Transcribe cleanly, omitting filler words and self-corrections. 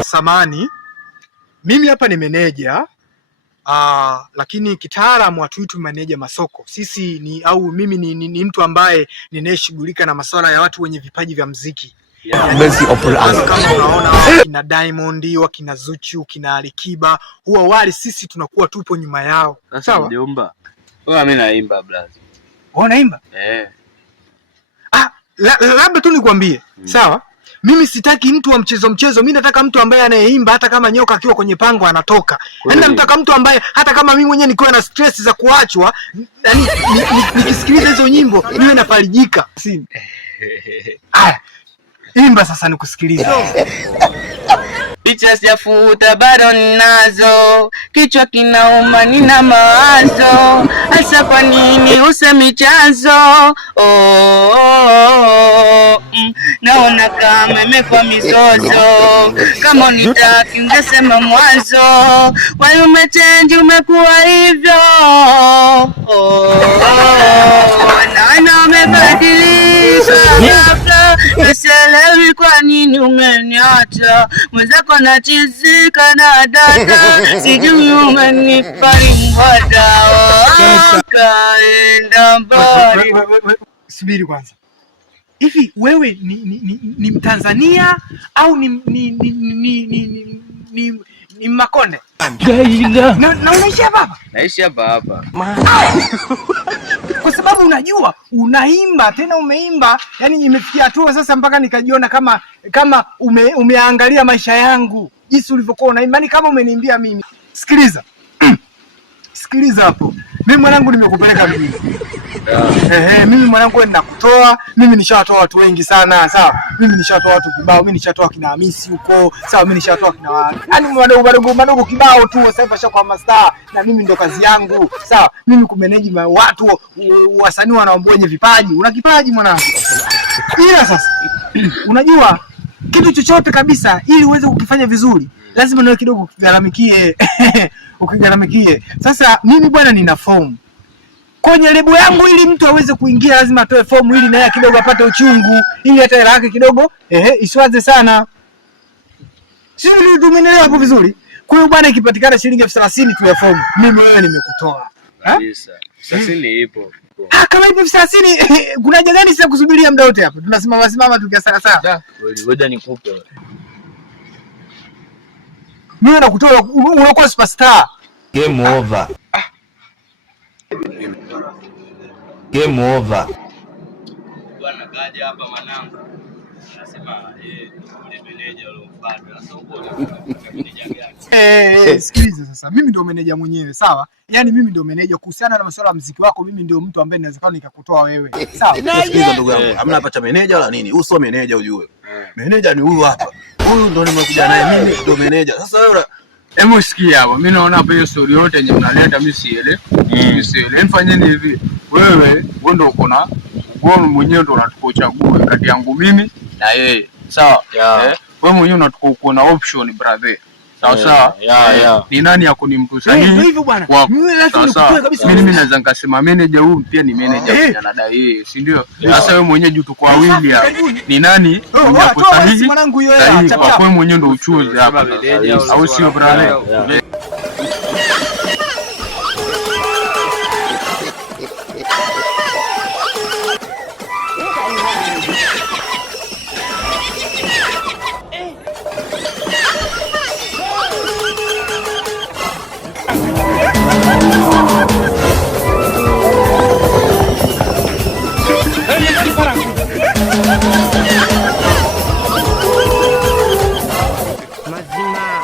Samani, mimi hapa ni meneja lakini kitaalamu hatuitwi meneja masoko. Sisi ni mimi ni mtu ambaye ninayeshughulika na masuala ya watu wenye vipaji vya muziki. Kama unaona kina Diamond, wakina Zuchu, kina Alikiba, huwa wale sisi tunakuwa tupo nyuma yao. Sawa? Mjomba. Wewe mimi naimba blaza. Wewe unaimba? Labda tu nikwambie. Sawa? Mimi sitaki mtu wa mchezo. Mimi nataka mtu ambaye anayeimba hata kama nyoka akiwa kwenye pango anatoka. Yaani nataka mtu ambaye hata kama mimi mwenyewe nikiwa na stress za kuachwa, yani nikisikiliza hizo nyimbo niwe nafarijika. Haya. Imba sasa nikusikilize. Picha sijafuta bado ninazo, kichwa kinauma nina mawazo, hasa kwa nini usemi chanzo? Naona kama imekuwa mizozo, kama unitaki ungesema mwanzo, why umechange umekuwa hivyo? Naona umebadilika, sielewi kwa nini umeniacha, mwenzako nachizika na dada, sijui umenipa mwada, kaenda mbali. Subiri kwanza. Hivi wewe ni Mtanzania au ni Makonde? Na unaishi hapa? Naishi hapa. Kwa sababu unajua unaimba tena umeimba, yani imefikia hatua sasa mpaka nikajiona kama umeangalia maisha yangu jinsi ulivyokuwa unaimba, ni kama umeniimbia mimi. Sikiliza. Sikiliza hapo. Mimi mwanangu nimekupeleka mjini. Mimi mwanangu ninakutoa, mimi nishatoa watu wengi sana, sawa? Mimi nishatoa watu kibao, mimi nishatoa kina Hamisi huko, sawa? Mimi nishatoa kina yani madogo kibao tu, sasa hivi ashakuwa master na mimi ndo kazi yangu, sawa? Mimi kumanage watu wasanii wanaomba wenye vipaji. Una kipaji mwanangu. Ila sasa unajua kitu chochote kabisa ili uweze kukifanya vizuri lazima nawe kidogo ukigharamikie. Ukigharamikie. Sasa mimi bwana nina form kwenye lebo yangu, ili mtu aweze kuingia lazima atoe fomu ili naye kidogo apate uchungu, ili hata hela yake kidogo isiwaze sana. Sio ndio? Tumeelewa hapo vizuri? Kwa hiyo bwana, ikipatikana shilingi 30,000 tu ya fomu, mimi wewe nimekutoa. Kabisa. 30 ipo. Kama ipo 30, kuna haja gani sasa kusubiria muda wote hapa? Tunasimama tukiasara sana. Ngoja nikupe. Mimi nakutoa, unakuwa superstar. Game over. Game over. Bwana kaja hapa mwanangu. Anasema yule meneja aliyomfuata. Sasa uko meneja gani? Sikiliza sasa. Mimi ndio meneja mwenyewe, sawa? Yaani mimi ndio meneja kuhusiana na masuala ya muziki wako, mimi ndio mtu ambaye ninaweza nikakutoa wewe. Sawa? Sikiliza ndugu yangu. Hamna hapa cha meneja wala nini. Huyu sio meneja ujue. Meneja ni huyu hapa. Huyu ndio nimekuja naye, mimi ndio meneja. Sasa wewe hebu sikia hapo, mimi naona hapa hiyo story yote yenye mnaleta mimi sielewi. Mimi sielewi. Mfanyeni hivi. Wewe ndio uko na ugono mwenyewe, ndio unatukochagua kati yangu mimi na yeye. Sawa? Wewe mwenyewe unatuko uko na option brother. Sawa? Ni nani yako ni mtu sahihi? Ndio hivyo bwana. Mimi lazima nikutoe kabisa. Mimi naweza nikasema manager huyu pia ni manager anadai yeye, si ndio? Sasa wewe mwenyewe juu tuko wawili hapa. Ni nani yako sahihi? Mwanangu hiyo hela chapa. Wewe mwenyewe ndio uchuze hapa. Au sio brother? Mazima.